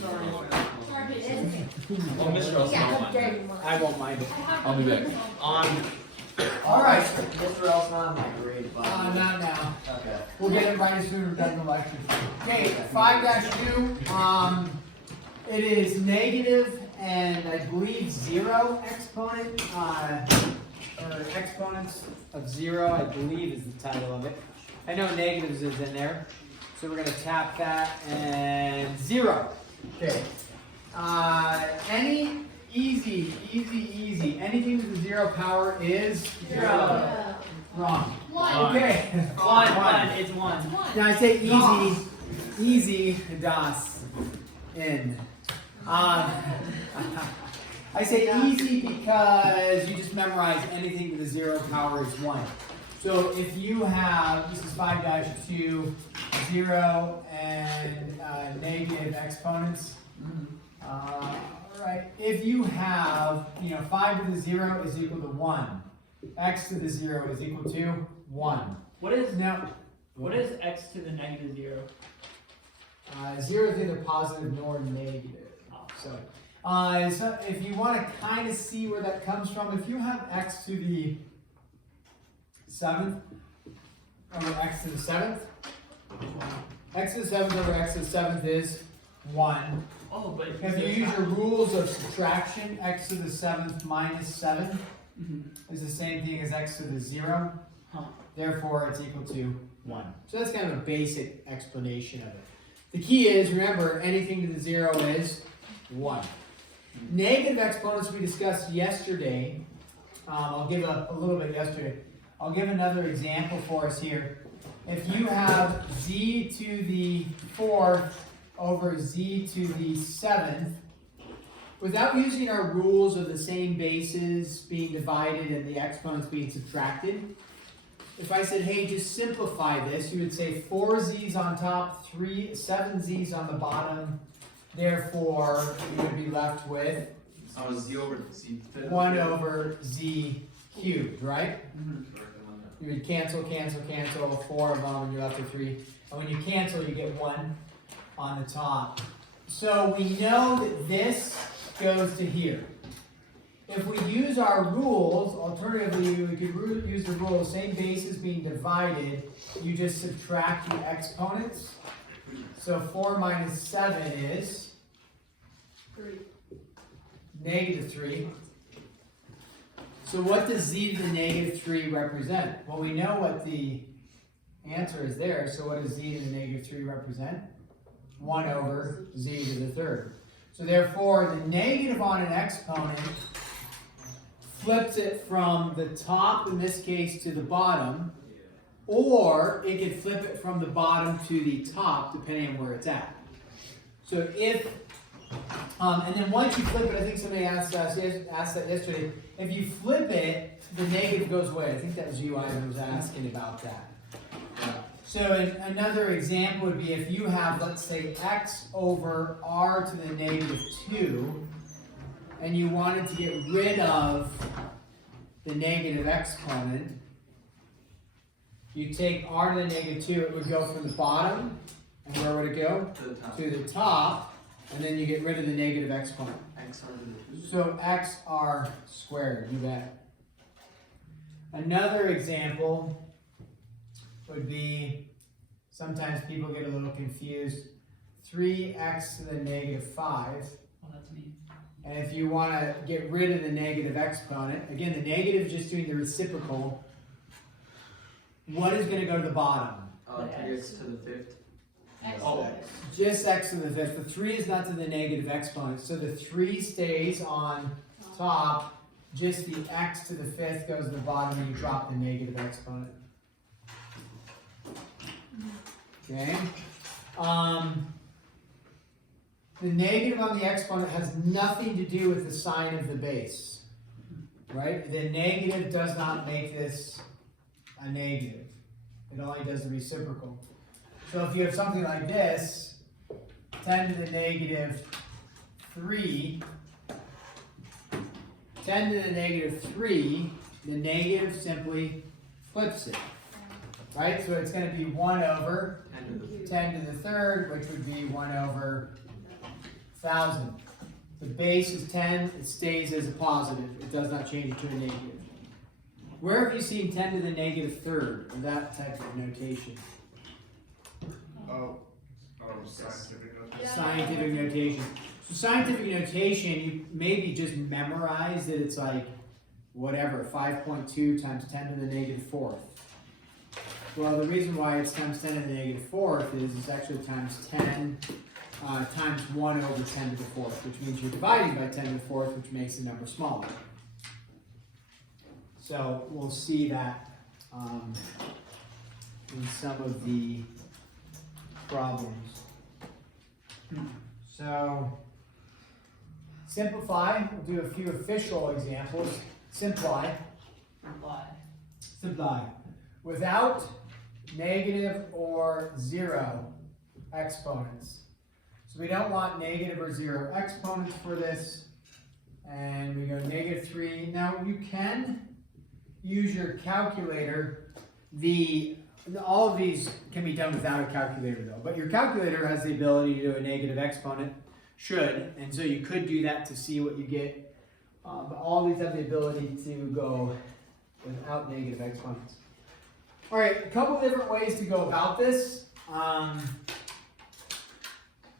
sorry. Well, Mr. Elson won't mind. I won't mind it. I'll be back. All right. Mr. Elson on my grade, but Not now. okay. We'll get it right as soon as we're done the lecture. Okay, 5-2. It is negative and I believe 0 exponent, or exponents of 0, I believe is the title of it. I know negatives is in there, so we're going to tap that and 0. Okay. Any easy. Anything to the 0 power is 0. Wrong. Okay. One. It's 1. Now I say easy, das, in. I say easy because you just memorize anything to the 0 power is 1. So if you have, this is 5-2, 0 and negative exponents. Alright, if you have, 5 to the 0 is equal to 1. X to the 0 is equal to 1. What is x to the negative 0? 0 is neither positive nor negative. So if you want to kind of see where that comes from, if you have x to the 7th over x to the 7th, x to the 7th over x to the 7th is 1. Oh, but If you use your rules of subtraction, x to the 7th minus 7 is the same thing as x to the 0. Therefore, it's equal to 1. So that's kind of a basic explanation of it. The key is, remember, anything to the 0 is 1. Negative exponents we discussed yesterday. I'll give a little bit yesterday. I'll give another example for us here. If you have z to the 4th over z to the 7th, without using our rules of the same bases being divided and the exponents being subtracted, if I said, hey, just simplify this, you would say 4z's on top, 7z's on the bottom. Therefore, you would be left with Z over Z. 1 over z cubed, right? You would cancel 4 of them, and you're left with 3. And when you cancel, you get 1 on the top. So we know that this goes to here. If we use our rules, alternatively, we could use the rule, same bases being divided, you just subtract the exponents. So 4 minus 7 is 3. negative 3. So what does z to the negative 3 represent? Well, we know what the answer is there, so what does z to the negative 3 represent? 1 over z to the 3rd. So therefore, the negative on an exponent flips it from the top, in this case, to the bottom, or it could flip it from the bottom to the top, depending on where it's at. So if, and then once you flip it, I think somebody asked that yesterday, if you flip it, the negative goes away. I think that was you, Ivan, who was asking about that. So another example would be if you have, let's say, x over r to the negative 2, and you wanted to get rid of the negative exponent, you take r to the negative 2, it would go from the bottom, and where would it go? To the top, and then you get rid of the negative exponent. So xr squared, you bet. Another example would be, sometimes people get a little confused, 3x to the negative 5. Oh, that's me. And if you want to get rid of the negative exponent, again, the negative is just doing the reciprocal. What is going to go to the bottom? 3x to the 5th. Just x to the 5th. The 3 is not to the negative exponent. So the 3 stays on top. Just the x to the 5th goes to the bottom, and you drop the negative exponent. Okay? The negative on the exponent has nothing to do with the sign of the base. Right? The negative does not make this a negative. It only does the reciprocal. So if you have something like this, 10 to the negative 3, 10 to the negative 3, the negative simply flips it. Right? So it's going to be 1 over 10 to the 3rd, which would be 1 over 1,000. The base is 10, it stays as a positive. It does not change to a negative. Where have you seen 10 to the negative third, or that type of notation? Scientific notation. Scientific notation. So scientific notation, you maybe just memorize that it's like, whatever, 5.2 times 10 to the negative fourth. Well, the reason why it's times 10 to the negative fourth is it's actually times 10 times 1 over 10 to the fourth, which means you're dividing by 10 to the fourth, which makes the number smaller. So we'll see that in some of the problems. So simplify, we'll do a few official examples. Simplify. Without negative or zero exponents. So we don't want negative or zero exponents for this. And we go negative 3. Now you can use your calculator. All of these can be done without a calculator though. But your calculator has the ability to do a negative exponent. Should. And so you could do that to see what you get. But all these have the ability to go without negative exponents. All right, a couple different ways to go about this.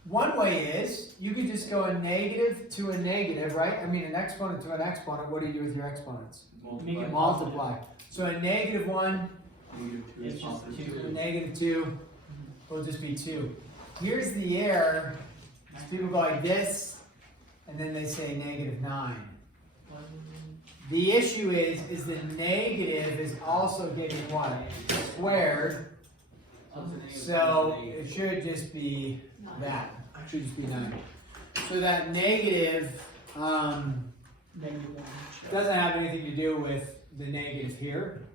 One way is you could just go a negative to a negative, right? I mean, an exponent to an exponent. What do you do with your exponents? Multiply. So a negative 1, It's just a 2. negative 2 will just be 2. Here's the error. People go like this, and then they say negative 9. The issue is the negative is also getting what? Squared. So it should just be that. It should just be 9. So that negative doesn't have anything to do with the negative here.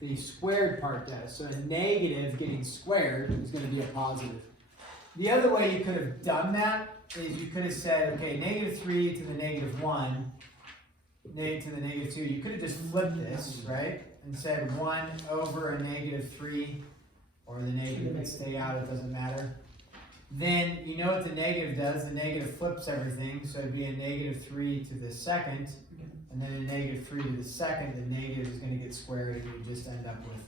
The squared part does. So a negative getting squared is going to be a positive. The other way you could have done that is you could have said, okay, negative 3 to the negative 1. Negative to the negative 2, you could have just flipped this, right? And said 1 over a negative 3, or the negative could stay out, it doesn't matter. Then, you know what the negative does? The negative flips everything, so it'd be a negative 3 to the second, and then a negative 3 to the second, the negative is going to get squared, and you just end up with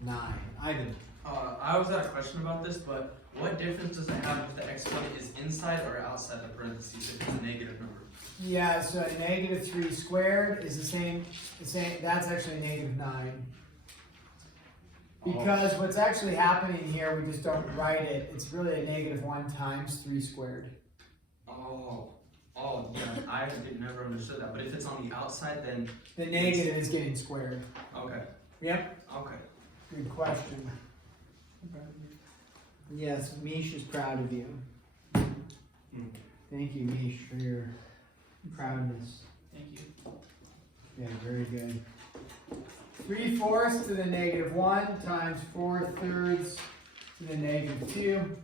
9. Ivan? I always had a question about this, but what difference does it have if the exponent is inside or outside the parentheses if it's a negative number? Yeah, so a negative 3 squared is the same, that's actually negative 9. Because what's actually happening here, we just don't write it, it's really a negative 1 times 3 squared. Yeah, I never understood that, but if it's on the outside, then... The negative is getting squared. Okay. Yep. Okay. Good question. Yes, Mish is proud of you. Thank you, Mish, for your proudness. Thank you. Yeah, very good. 3/4 to the negative 1 times 4/3 to the negative 2.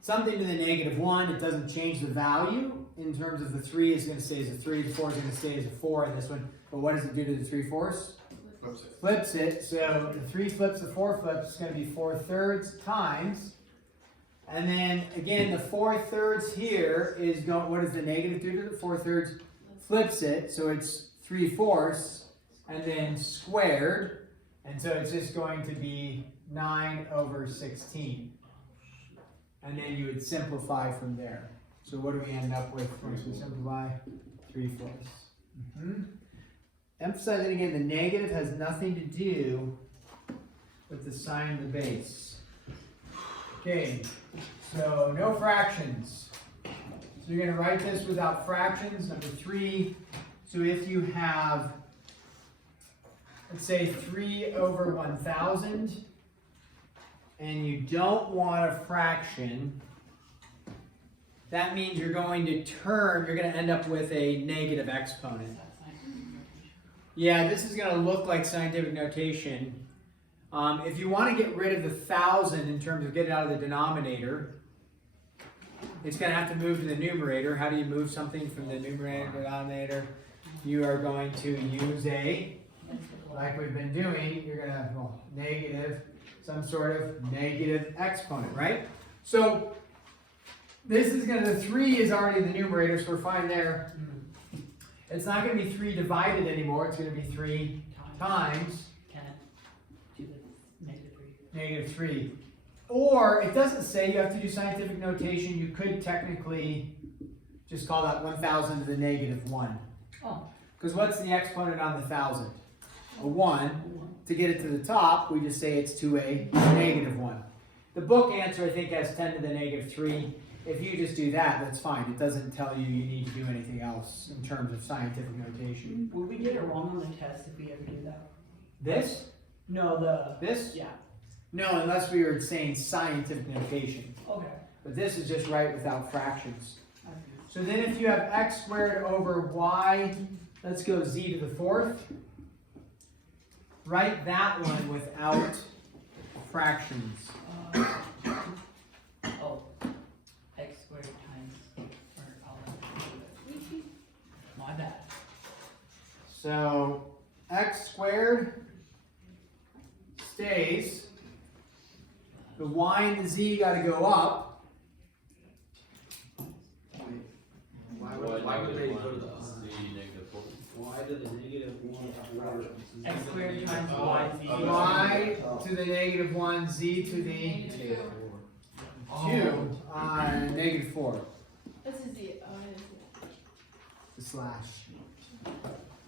Something to the negative 1, it doesn't change the value. In terms of the 3 is going to stay as a 3, the 4 is going to stay as a 4 in this one. But what does it do to the 3/4? Flips it. So the 3 flips, the 4 flips, it's going to be 4/3 times. And then again, the 4/3 here is going, what does the negative do to the 4/3? Flips it, so it's 3/4 and then squared. And so it's just going to be 9 over 16. And then you would simplify from there. So what do we end up with once we simplify? 3/4. Emphasizing again, the negative has nothing to do with the sign of the base. Okay, so no fractions. So you're going to write this without fractions, number 3. So if you have, let's say 3 over 1,000, and you don't want a fraction, that means you're going to end up with a negative exponent. Yeah, this is going to look like scientific notation. If you want to get rid of the 1,000 in terms of get it out of the denominator, it's going to have to move to the numerator. How do you move something from the numerator to the denominator? You are going to use a, like we've been doing, you're going to, negative some sort of negative exponent, right? So this is the 3 is already the numerator, so we're fine there. It's not going to be 3 divided anymore, it's going to be 3 times 10 to the negative 3. negative 3. Or, it doesn't say you have to do scientific notation, you could technically just call that 1,000 to the negative 1. Oh. Because what's the exponent on the 1,000? A 1. To get it to the top, we just say it's to a negative 1. The book answer, I think, has 10 to the negative 3. If you just do that, that's fine. It doesn't tell you you need to do anything else in terms of scientific notation. Would we get it wrong on the test if we ever do that? This? No, This? yeah. No, unless we were saying scientific notation. Okay. But this is just right without fractions. I see. So then if you have x squared over y, let's go z to the 4th. Write that one without fractions. Oh, x squared times, or my bad. So x squared stays. The y and the z got to go up. Why would they go to the Why did the negative 1 squared? X squared times y, z. Y to the negative 1, z to the Negative 2, negative 4. This is the, oh, I didn't see The slash.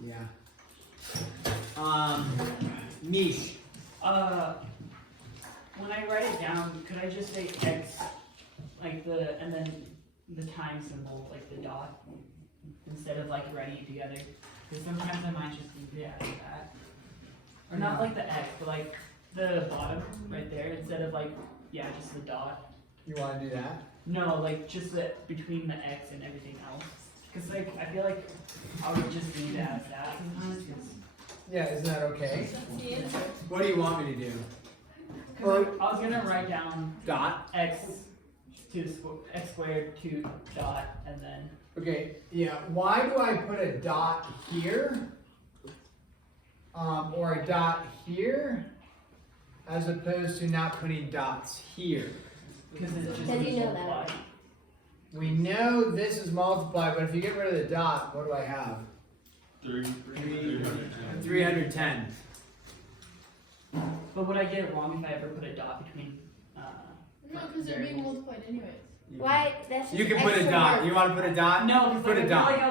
Yeah. Niche. When I write it down, could I just say x, like and then the time symbol, like the dot, instead of like writing it together? Because sometimes I might just do that. Or not like the x, but like the bottom right there, instead of like, just the dot. You want to do that? No, like just the between the x and everything else. Because like, I feel like I would just leave it as that sometimes. 'Cause Yeah, isn't that okay? it. That's the answer. What do you want me to do? I was gonna write down Dot. x to x squared to dot and then Okay, yeah. Why do I put a dot here? Or a dot here? As opposed to not putting dots here? because it's just Because you know multiply. that. We know this is multiplied, but if you get rid of the dot, what do I have? 310. But would I get it wrong if I ever put a dot between? No, because they're being multiplied anyways. Why? That's just You can put a extra dot. work. You want to put a dot? No, because Put like, a I dot. feel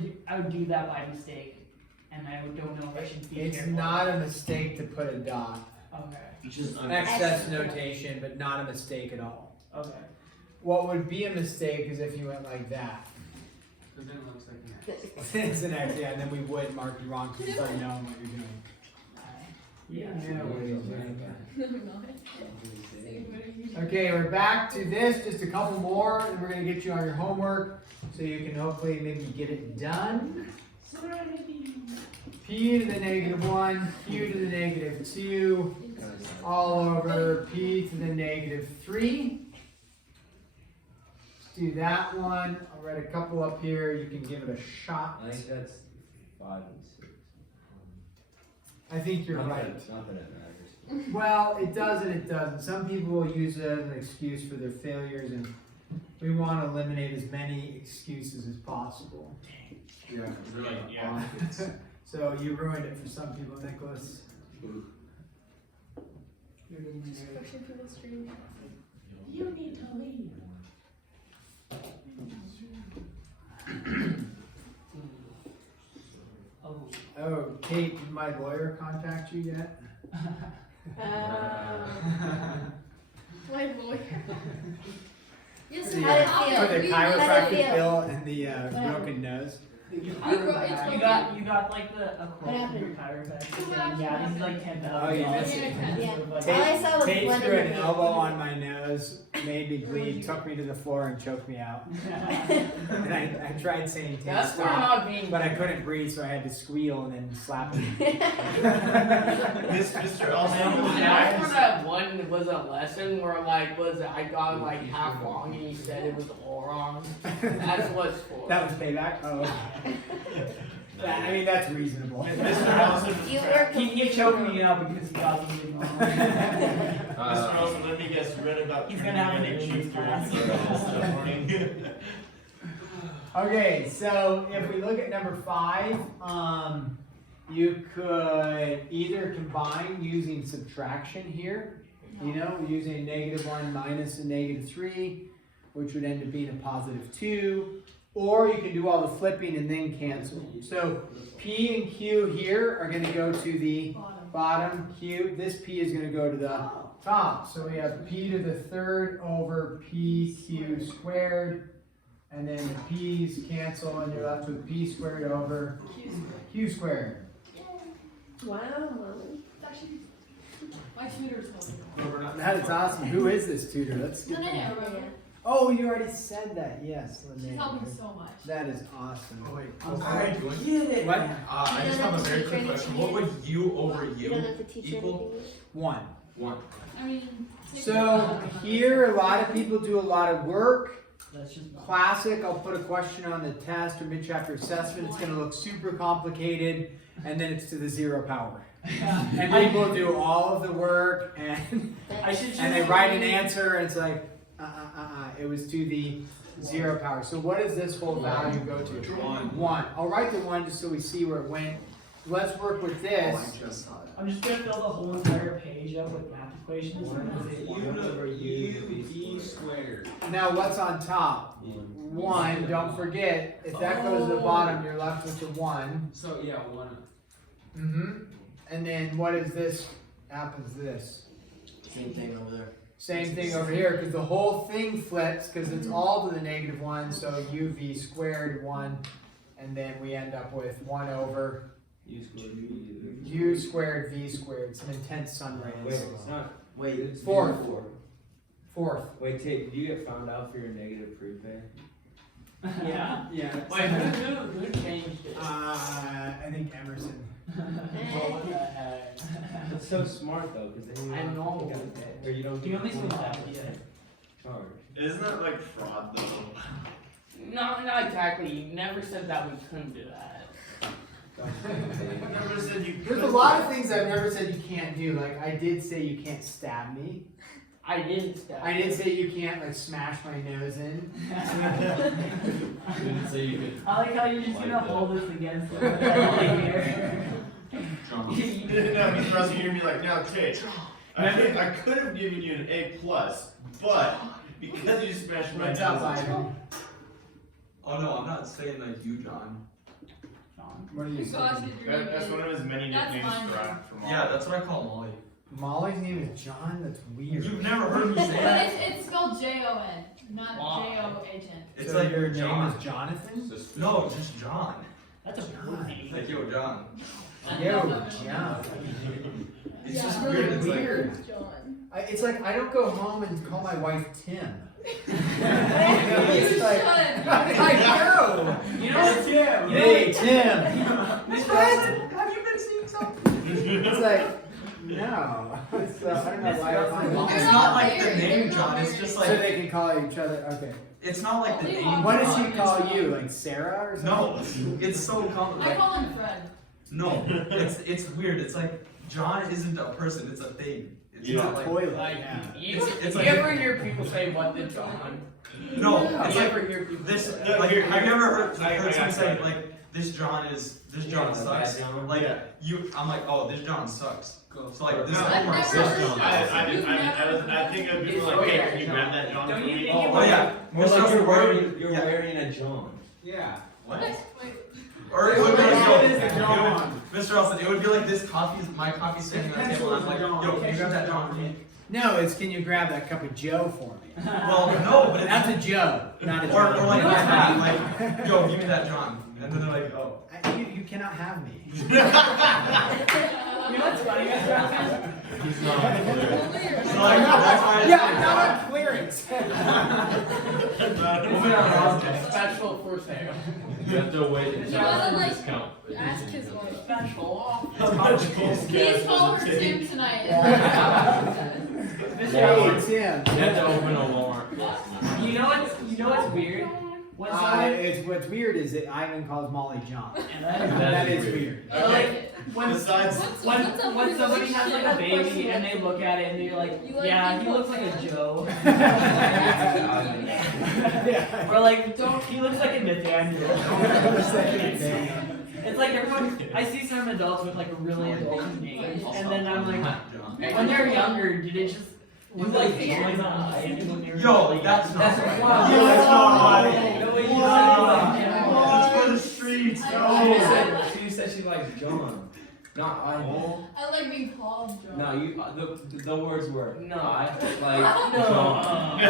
like I would do that by mistake, and I don't know if I should be It's careful. not a mistake to put a dot. Okay. Just Excess notation, but not a mistake at all. Okay. What would be a mistake is if you went like that. But then it looks like an X. It's an X, yeah, and then we would mark you wrong because you start knowing what you're doing. Yeah. what he's doing. No, I'm not. See, what are you doing? Okay, we're back to this, just a couple more, and we're gonna get you on your homework, so you can hopefully maybe get it done. P to the negative 1, Q to the negative 2, all over P to the negative 3. Let's do that one. I'll write a couple up here, you can give it a shot. I think that's 5 and 6. I think you're right. Not that it matters. Well, it does and it doesn't. Some people will use it as an excuse for their failures, and we want to eliminate as many excuses as possible. Yeah, they're like, So you ruined it for some people, Nicholas. Pushing to the screen. You need to leave. Oh. Oh, Kate, did my lawyer contact you yet? My lawyer. Yes, For I the, have. for the We- How does it chiropractic feel? bill and the broken nose. You got- got like the a quote from your chiropractor saying, yeah, this is like $10,000. Oh, you missed it. Yeah. Like, All I saw was Tate one threw in an the elbow video. on my nose, made me bleed, took me to the floor and choked me out. And I tried saying Tate That's for stop, not being. but I couldn't breathe, so I had to squeal and then slap him. Mr. Elson. That's for that one was a lesson where like I got like half wrong and he said it was all wrong. That's what's for. That was payback? Oh. I mean, that's reasonable. Mr. Olson, He choked me out because he got something wrong. Mr. Olson, let me guess, you read about He's gonna have an issue class. this morning. Okay, so if we look at number 5, you could either combine using subtraction here, you know, using a -1 minus a -3, which would end up being a +2, or you can do all the flipping and then cancel. So P and Q here are going to go to the bottom, Q, this P is going to go to the top. So we have P to the 3rd over PQ squared. And then the p's cancel, and you're left with p squared over q squared. Wow. Actually, my tutor's helping. That is awesome. Who is this tutor? Let's get Linnea, to remember? Oh, you already said that. Yes, She's Linnea. helping so much. That is awesome. Oh, wait. I'm What sorry. am I doing? What? I just have a very quick question. What would u over You u don't have to teach her equal? anything. 1. 1. I mean, take So here, a lot of people do a lot of work. That's just Classic, I'll put a question on the test or mid-chapter assessment. It's going to look super complicated, and then it's to the 0 power. And people do all of the work, and I should and they write an answer, and it's like, it was to the 0 power. So what does this whole value go to? 1. 1. I'll write the 1 just so we see where it went. Let's work with Oh, this. I just saw it. I'm just gonna fill the whole entire page up with math equations. E squared. Now what's on top? 1. Don't forget, if that goes to the bottom, you're left with the 1. So, yeah, 1. Mm-hmm. And then what is this? Happens this. Same thing over there. Same thing over here, because the whole thing flips, because it's all to the -1, so uv squared 1, and then we end up with 1 over U squared V. u squared v squared. Some intense sun Wait, rays. it's not. Wait, it's Fourth. four. 4th. Wait, Tate, did you get found out for your negative prepay? Yeah. Yeah. Wait, who changed it? I think Emerson. What the heck? It's so smart though, because then you I don't know. think of it, or you don't Do you get only spend that pulled idea? charge. Isn't that like fraud though? No, not exactly. You never said that we couldn't do that. I never said you There's a lot of things I've never said you can't do. Like I did say you can't stab me. I didn't stab. I did say you can't like smash my nose in. You didn't say you could. I like how you're just gonna hold this against it. Right here. No, because Russ, you're gonna be like, now, Tate, I could have given you an A+, but because you smashed my What's up, nose. Ivan? Oh no, I'm not saying like you, John. What are you Gosh, saying? did you That's one of his many That's nicknames fine. from Yeah, that's what I call Molly. Molly's name is John? That's weird. You've never heard me say But that? it's spelled Jon, not Why? J-O-H-N. It's So like your name John. is Jonathan? No, just John. That's a movie. Like yo, John. Yo, John. It's just really weird. It's like weird. John. It's like I don't go home and call my wife Tim. You It's like, should. I know. You know what, Tim? Hey, Tim. have you been seeing something? It's like, no. It's, I don't know why I find Well, Molly. it's They're not not like the married, name they're John, not it's just So like they can call each other. Okay. it's not like the They name want- What does John. she call you? Like Sarah or something? No, it's so I complicated. call him Fred. No, it's weird. It's like John isn't a person, it's a thing. It's Yeah. not like Toilet. Like, Yeah. you, It's you like- ever hear people say, what did John? no, Yeah. it's You like ever hear people this say like that? here, I've never heard I someone got say it. like this John Yeah, sucks. bad John. Like Yeah. I'm like, oh, this John sucks. So like this No. I've homework never sucks. heard John. that. I You've never heard think of It's people like, okay, hey, can you John. grab that John Don't for you me? think Oh, it oh would- yeah. More Mr. like Russell, you're yeah. wearing a John. Yeah. What? Wait. Or it would be What like, is a John? Mr. Russell, it would be like this my coffee's standing on the table and I'm like, yo, can you grab that John for me? No, it's can you grab that cup of Joe for me? Well, no, but it's That's a Joe, not a or John. like You my know hat, like, yo, give me that John. And then they're like, oh. you cannot have me. You know what's funny? He's not clear. So like, that's why Yeah, I'm not on clearance. Moving on. Special for sale. You have to wait You until gotta, the like, discount. Ask his wife. Special. Please call her Tim tonight. Hey, Tim. You have to open a Walmart. You know what's weird? When someone, What's weird is that Ivan calls Molly John. and then, That is weird. I like it. when, Besides, when somebody has like a baby and they look at it and they're like, You like yeah, being he looks called like a John? Joe. Yeah. Or like, he looks like a Nathaniel. It's like everyone, I see some adults with like really adult names, and then I'm like, when they're younger, did it just, was You like like joy behind when they were Yo, like- that's not right. wild. Yo, that's not right. No way you Wow. said it. It's for the streets, I no. like She said she likes John. Not I. I like being called John. No, you. The words were No. I No. like John.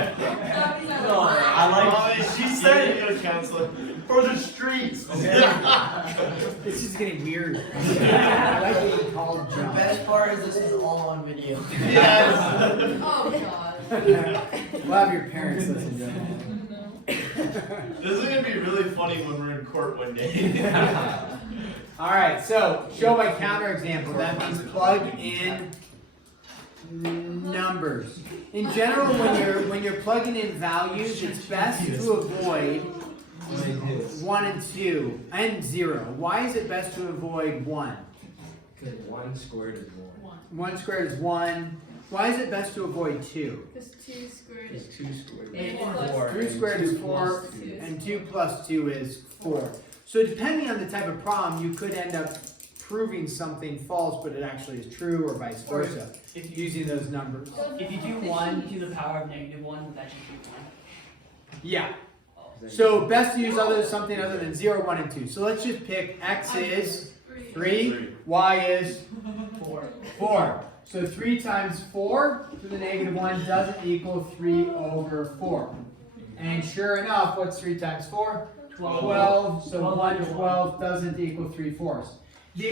No, I like. She said it, you counselor. For the streets. It's just getting weird. I like being called The John. best part is this is all on video. Yes. Oh god. We'll have your parents listen to it. No. This is gonna be really funny when we're in court one day. Alright, so show by counterexample. That means plug in numbers. In general, when you're plugging in values, it's best to avoid 1 and 2 and 0. Why is it best to avoid 1? Because 1 squared is 1. 1 squared is 1. Why is it best to avoid 2? Because 2 squared Because is 2 squared Eight is plus 4. 3 squared is 4, two. and 2 plus 2 is 4. So depending on the type of problem, you could end up proving something false, but it actually is true, or vice versa, If you, using those numbers. if you do 1 to the power of negative 1, would that just be 1? Yeah. So best to use something other than 0, 1, and 2. So let's just pick x is 3, y is 4. 4. So 3 times 4 to the negative 1 doesn't equal 3 over 4. And sure enough, what's 3 times 4? 12. So 1/12 doesn't equal 3/4.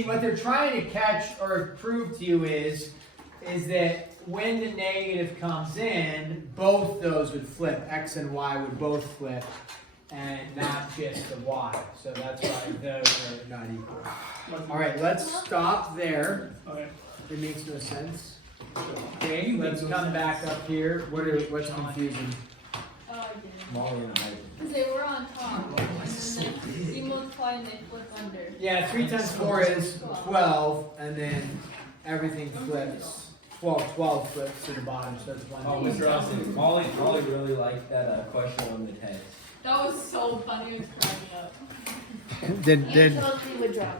What they're trying to catch or prove to you is that when the negative comes in, both those would flip. X and y would both flip, and not just the y. So that's why those are not equal. All right, let's stop there. Okay. It makes no sense. Okay, let's come back up here. What's confusing? Oh, yeah. Molly and I. Because they were on top, and then you multiply and they flip under. Yeah, 3 times 4 is 12, and then everything flips. 12 flips to the bottom, so it's 1. Oh, Mr. Austin, Molly really liked that question on the test. That was so funny, it was cracking up. Did Would drop.